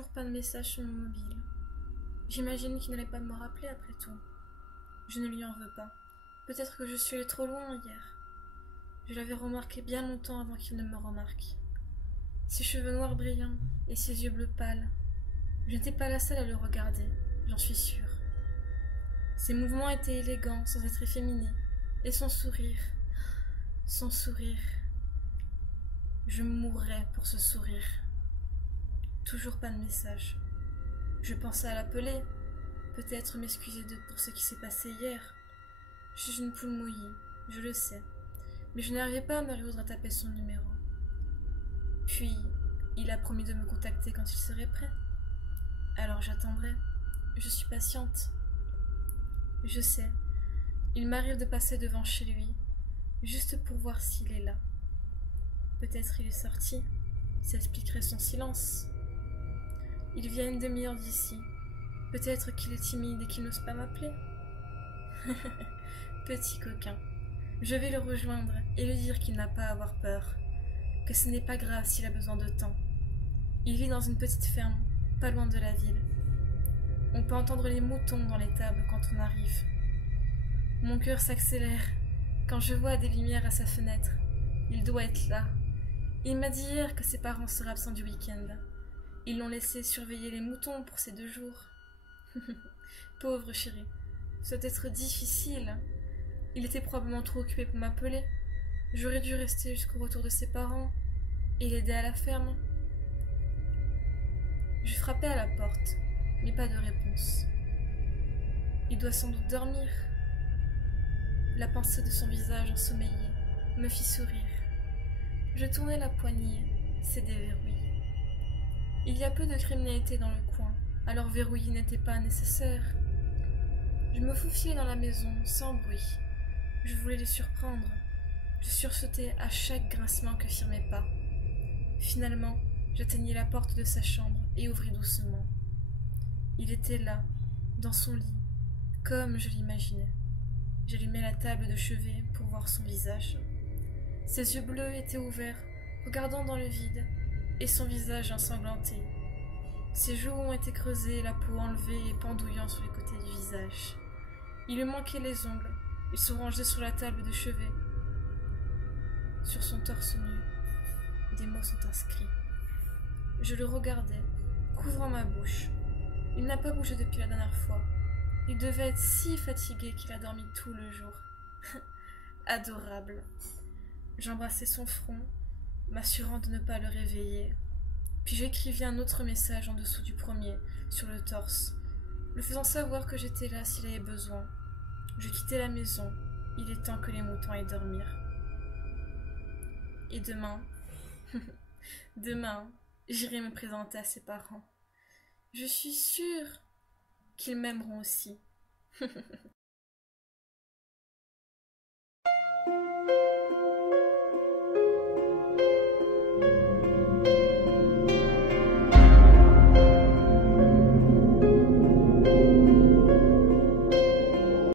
Toujours pas de message sur mon mobile. J'imagine qu'il n'allait pas me rappeler après tout. Je ne lui en veux pas. Peut-être que je suis allée trop loin hier. Je l'avais remarqué bien longtemps avant qu'il ne me remarque. Ses cheveux noirs brillants et ses yeux bleus pâles. Je n'étais pas la seule à le regarder, j'en suis sûre. Ses mouvements étaient élégants sans être efféminés. Et son sourire. Son sourire. Je mourrais pour ce sourire. Toujours pas de message. Je pensais à l'appeler, peut-être m'excuser pour ce qui s'est passé hier. Je suis une poule mouillée, je le sais, mais je n'arrivais pas à me résoudre à taper son numéro. Puis, il a promis de me contacter quand il serait prêt. Alors j'attendrai. Je suis patiente. Je sais, il m'arrive de passer devant chez lui, juste pour voir s'il est là. Peut-être il est sorti, ça expliquerait son silence. Il vient une demi-heure d'ici. Peut-être qu'il est timide et qu'il n'ose pas m'appeler. Petit coquin. Je vais le rejoindre et lui dire qu'il n'a pas à avoir peur, que ce n'est pas grave s'il a besoin de temps. Il vit dans une petite ferme, pas loin de la ville. On peut entendre les moutons dans l'étable quand on arrive. Mon cœur s'accélère quand je vois des lumières à sa fenêtre. Il doit être là. Il m'a dit hier que ses parents seraient absents du week-end. Ils l'ont laissé surveiller les moutons pour ces 2 jours. Pauvre chéri, ça doit être difficile. Il était probablement trop occupé pour m'appeler. J'aurais dû rester jusqu'au retour de ses parents et l'aider à la ferme. Je frappais à la porte, mais pas de réponse. Il doit sans doute dormir. La pensée de son visage ensommeillé me fit sourire. Je tournai la poignée, c'est déverrouillé. Il y a peu de criminalité dans le coin, alors verrouiller n'était pas nécessaire. Je me faufilai dans la maison, sans bruit. Je voulais les surprendre. Je sursautais à chaque grincement que firent mes pas. Finalement, j'atteignis la porte de sa chambre et ouvris doucement. Il était là, dans son lit, comme je l'imaginais. J'allumai la table de chevet pour voir son visage. Ses yeux bleus étaient ouverts, regardant dans le vide, et son visage ensanglanté. Ses joues ont été creusées, la peau enlevée et pendouillant sur les côtés du visage. Il lui manquait les ongles, ils sont rangés sur la table de chevet. Sur son torse nu, des mots sont inscrits. Je le regardais, couvrant ma bouche. Il n'a pas bougé depuis la dernière fois. Il devait être si fatigué qu'il a dormi tout le jour. Adorable. J'embrassai son front, m'assurant de ne pas le réveiller. Puis j'écrivis un autre message en dessous du premier, sur le torse, le faisant savoir que j'étais là s'il avait besoin. Je quittai la maison. Il est temps que les moutons aillent dormir. Et demain, demain, j'irai me présenter à ses parents. Je suis sûre qu'ils m'aimeront aussi.